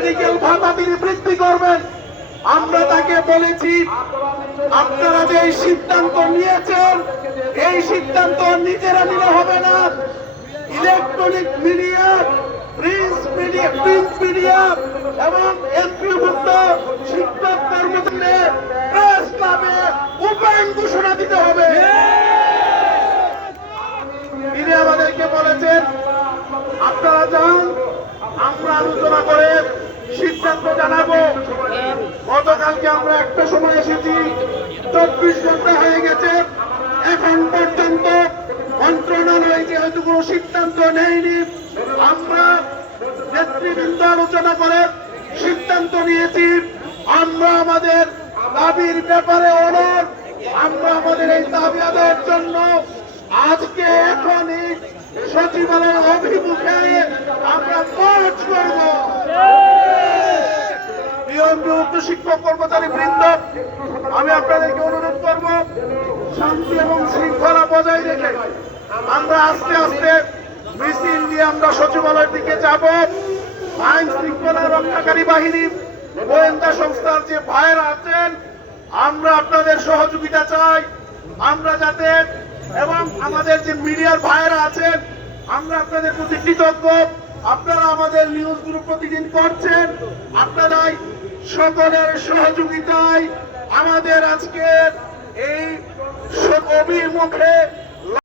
Medical ভাতা তিনি বৃদ্ধি করবেন। আমরা তাকে বলেছি, আপনারা যে এই সিদ্ধান্ত নিয়েছেন, এই সিদ্ধান্ত নিজেরা নিলে হবে না। ইলেকট্রনিক মিডিয়া মিডিয়া এবং ঘোষণা দিতে হবে। আমাদেরকে বলেছেন, আপনারা যান, আমরা আলোচনা করে গতকালকে আমরা একটা সময় এসেছি, চব্বিশ ঘণ্টা হয়ে গেছে। এখন পর্যন্ত মন্ত্রণালয় যেহেতু কোনো সিদ্ধান্ত নেয়নি, আমরা নেতৃবৃন্দ আলোচনা করে সিদ্ধান্ত নিয়েছি, আমরা আমাদের দাবির ব্যাপারে অনর আমরা আমাদের এই দাবি আদায়ের জন্য আজকে এখনই সচিবালয় অভিমুখে আমরা মার্চ করব নিয়মযুক্ত শিক্ষক কর্মচারী বৃন্দ, আমি আপনাদেরকে অনুরোধ করব, শান্তি এবং শৃঙ্খলা বজায় রেখে আমরা আস্তে আস্তে মিছিল নিয়ে আমরা সচিবালয়ের দিকে যাব। আইন শৃঙ্খলা রক্ষাকারী বাহিনী, গোয়েন্দা সংস্থার যে ভাইয়েরা আছেন, আমরা আপনাদের সহযোগিতা চাই। আমরা যাতে এবং আমাদের যে মিডিয়ার ভাইয়েরা আছেন, আমরা আপনাদের প্রতি কৃতজ্ঞ। আপনারা আমাদের নিউজগুলো প্রতিদিন করছেন। আপনারাই সকলের সহযোগিতায় আমাদের আজকের এই অভিমুখে